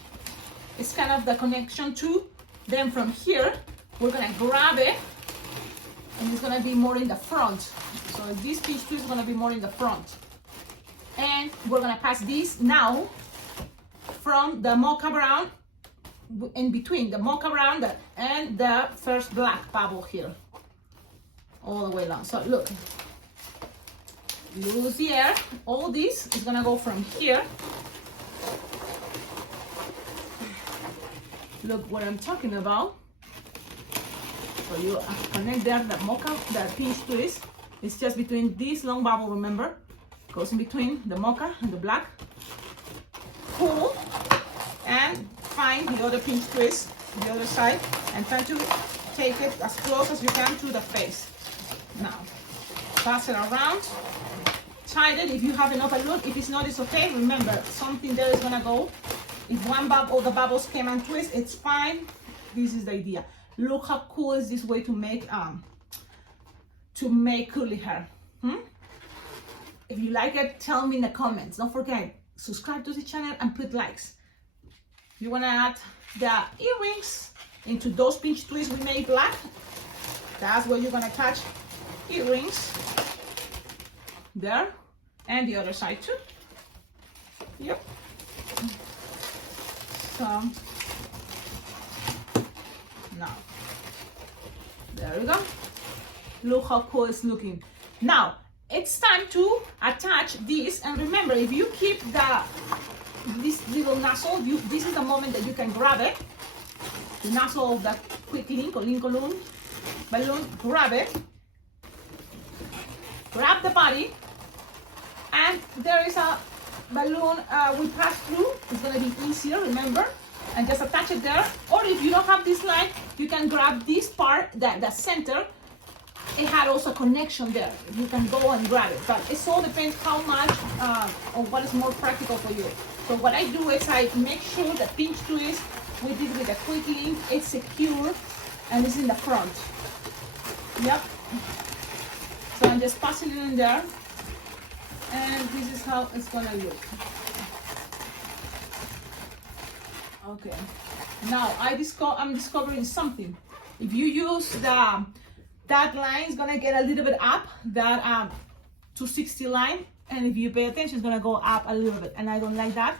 is kind of the connection to, then from here, we're gonna grab it, and it's gonna be more in the front. So this pinch twist is gonna be more in the front. And we're gonna pass this now from the mocha brown, in between the mocha brown and the first black bubble here, all the way along. So look, lose the air. All this is gonna go from here. Look what I'm talking about. So you connect there the mocha, the pinch twist. It's just between this long bubble, remember? Goes in between the mocha and the black. Pull and find the other pinch twist, the other side, and try to take it as close as you can to the face. Now, pass it around. Tie it if you have enough balloon. If it's not, it's okay. Remember, something there is gonna go. If one bubble, the bubbles came and twist, it's fine. This is the idea. Look how cool is this way to make curly hair. If you like it, tell me in the comments. Don't forget, subscribe to the channel and put likes. You wanna add the earrings into those pinch twists we made black. That's where you're gonna attach earrings. There, and the other side too. Yep. So now, there we go. Look how cool it's looking. Now it's time to attach this, and remember, if you keep this little nozzle, this is the moment that you can grab it. The nozzle of the quick link or link balloon, grab it, grab the body, and there is a balloon we pass through. It's gonna be easier, remember, and just attach it there. Or if you don't have this line, you can grab this part, the center. It had also a connection there. You can go and grab it, but it all depends how much or what is more practical for you. So what I do is I make sure the pinch twist we did with a quick link, it's secure and it's in the front. Yep. So I'm just passing it in there, And this is how it's gonna look. Okay, now I'm discovering something. If you use that line is gonna get a little bit up, that 260 line, and if you pay attention, it's gonna go up a little bit, and I don't like that.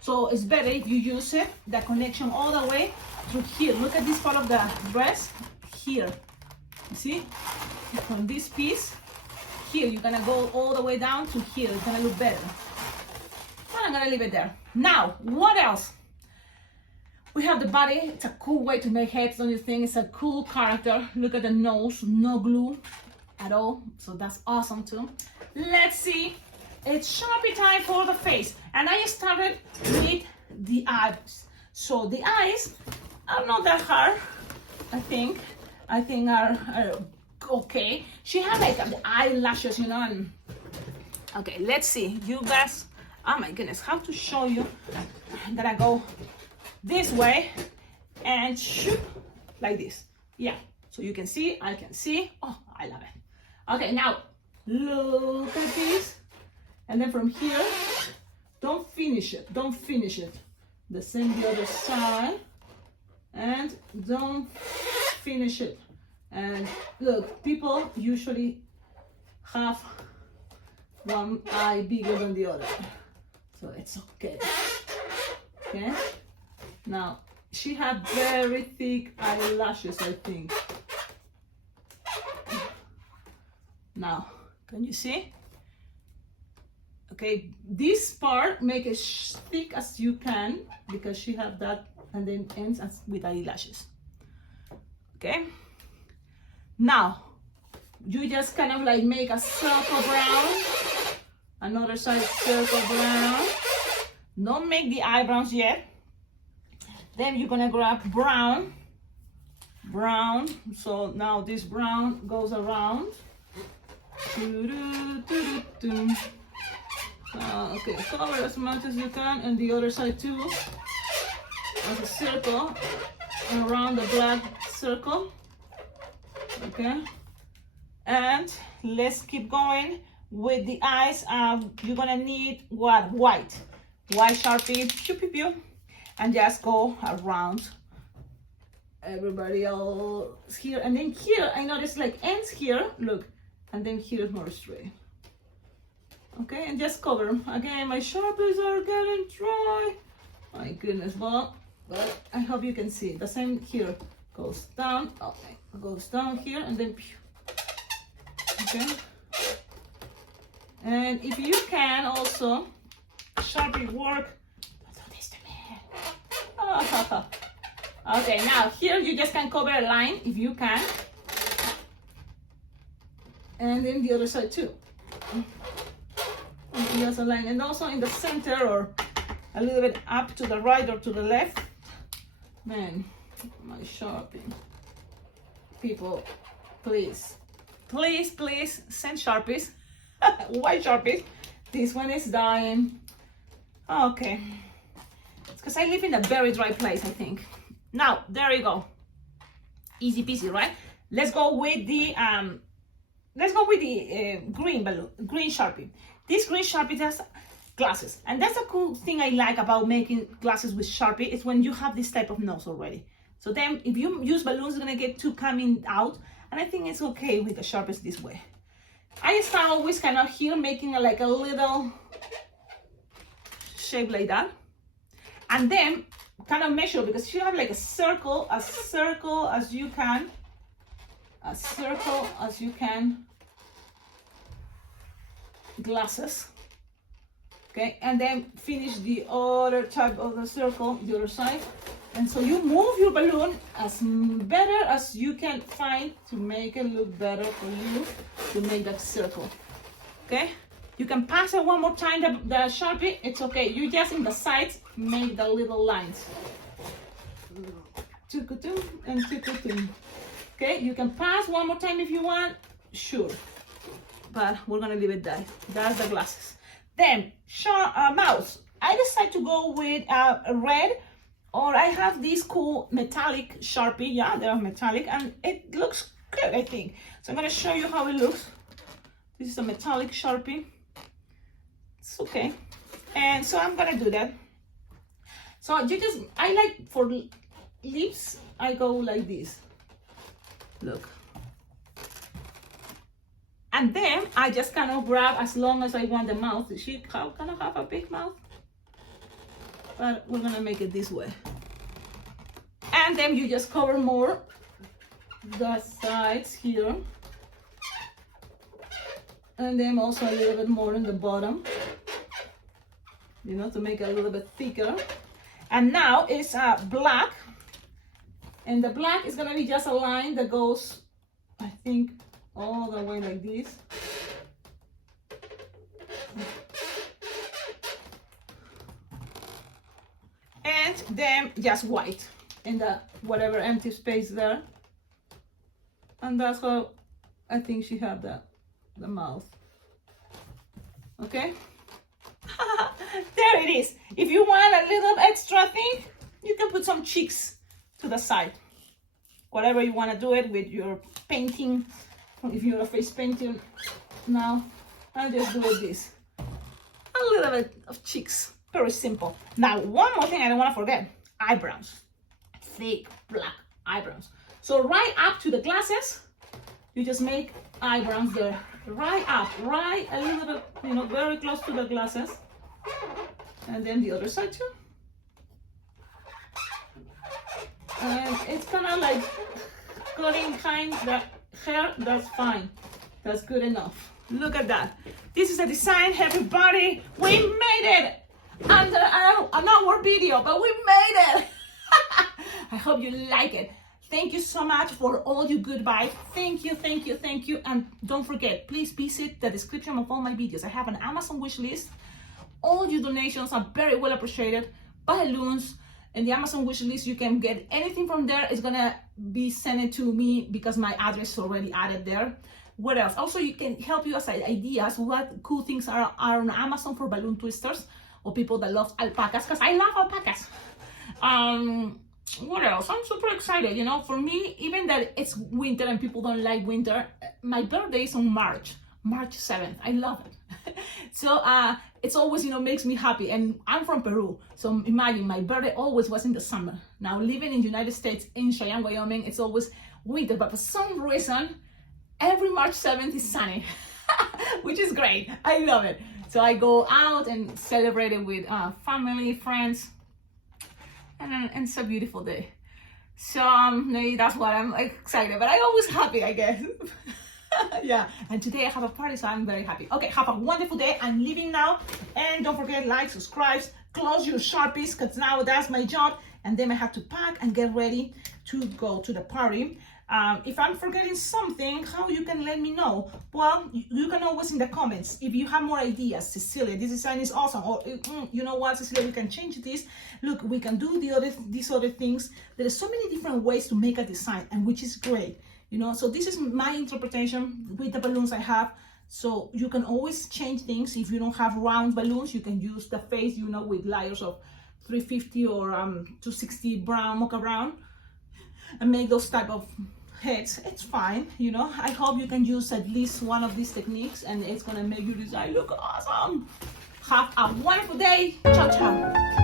So it's better if you use it, the connection all the way through here. Look at this part of the dress here. You see? From this piece here, you're gonna go all the way down to here. It's gonna look better. And I'm gonna leave it there. Now, what else? We have the body. It's a cool way to make heads, don't you think? It's a cool character. Look at the nose, no glue at all. So that's awesome too. Let's see. It's Sharpie time for the face. And I started with the eyes. So the eyes are not that hard, I think. I think are okay. She had like the eyelashes, you know, and okay, let's see. You guys, oh my goodness, how to show you. I'm gonna go this way and shoot like this. Yeah, so you can see, I can see. Oh, I love it. Okay, now look at this. And then from here, don't finish it. The same the other side. And don't finish it. And look, people usually have one eye bigger than the other. So it's okay. Okay? Now, she had very thick eyelashes, I think. Now, can you see? Okay, this part, make it as thick as you can, because she had that, and then ends with eyelashes. Okay? Now, you just kind of like make a circle brown, another side circle brown. Don't make the eyebrows yet. Then you're gonna grab brown. So now this brown goes around. Okay, cover as much as you can, and the other side too, as a circle around the black circle. Okay, and let's keep going with the eyes. You're gonna need what? White Sharpie, pew pew pew, and just go around everybody else here, and then here I noticed like ends here. Look, and then here is more straight. Okay, and just cover them. Again, my Sharpies are getting dry. My goodness, well, but I hope you can see. The same here goes down. Okay, goes down here and then. Okay. And if you can also Sharpie work. Don't do this to me. Oh. Okay, now here you just can cover a line if you can. And then the other side too. Just a line, and also in the center or a little bit up to the right or to the left. Man, my Sharpie. People, please send Sharpies. White Sharpies. This one is dying. Okay, it's because I live in a very dry place, I think. Now there you go. Easy peasy, right? Let's go with the green Sharpie. This green Sharpie does glasses, and that's a cool thing I like about making glasses with Sharpie, is when you have this type of nose already. So then if you use balloons, it's gonna get two coming out, and I think it's okay with the Sharpies this way. I start always kind of here making like a little shape like that, and then kind of measure, because you have like a circle as you can, glasses. Okay, and then finish the other type of the circle, the other side. And so you move your balloon as better as you can find to make it look better for you to make that circle. Okay, you can pass it one more time, the Sharpie, it's okay. You just in the sides make the little lines. And okay, you can pass one more time if you want, sure. But we're gonna leave it there. That's the glasses. Then mouse. I decided to go with red, or I have this cool metallic Sharpie. Yeah, they're metallic, and it looks good, I think. So I'm gonna show you how it looks. This is a metallic Sharpie. It's okay. And so I'm gonna do that. So I like for lips, I go like this. Look. And then I just kind of grab as long as I want the mouth. She kind of have a big mouth, but we're gonna make it this way. And then you just cover more the sides here. And then also a little bit more in the bottom, you know, to make it a little bit thicker. And now it's black. And the black is gonna be just a line that goes, I think, all the way like this. And then just white in the whatever empty space there. And that's how I think she had the mouth. Okay. There it is. If you want a little extra thing, you can put some cheeks to the side. Whatever you want to do it with your painting. If you're a face painter now, I'll just do it this. A little bit of cheeks. Very simple. Now, one more thing I don't want to forget. Eyebrows. Thick black eyebrows. So right up to the glasses, you just make eyebrows there. Right up, right a little bit, you know, very close to the glasses. And then the other side too. And it's kind of like cutting kind the hair, that's fine. That's good enough. Look at that. This is a design, everybody. We made it under an hour video, but we made it. I hope you like it. Thank you so much for all your good vibes. Thank you, thank you, thank you. And don't forget, please visit the description of all my videos. I have an Amazon wish list. All your donations are very well appreciated. Balloons and the Amazon wish list, you can get anything from there. It's gonna be sent to me because my address is already added there. What else? Also, you can help you as ideas what cool things are on Amazon for balloon twisters or people that love alpacas, because I love alpacas. What else? I'm super excited, you know. For me, even that it's winter and people don't like winter, my birthday is on March 7th. I love it. So it's always, you know, makes me happy. And I'm from Peru, so imagine my birthday always was in the summer. Now living in the United States in Cheyenne, Wyoming, it's always winter, but for some reason every March 7th is sunny. Which is great. I love it. So I go out and celebrate it with family, friends. And it's a beautiful day. So maybe that's why I'm excited, but I'm always happy, I guess. Yeah, and today I have a party, so I'm very happy. Okay, have a wonderful day. I'm leaving now. And don't forget, like, subscribe, close your Sharpies, because now that's my job. And then I have to pack and get ready to go to the party. If I'm forgetting something, how you can let me know? Well, you can always in the comments. If you have more ideas, Cecilia, this design is awesome. Or you know what, Cecilia, we can change this. Look, we can do these other things. There are so many different ways to make a design, and which is great. You know, so this is my interpretation with the balloons I have. So you can always change things. If you don't have round balloons, you can use the face, you know, with layers of 350 or 260 brown, mocha brown, and make those type of heads. It's fine, you know. I hope you can use at least one of these techniques, and it's gonna make your design look awesome. Have a wonderful day. Ciao, ciao.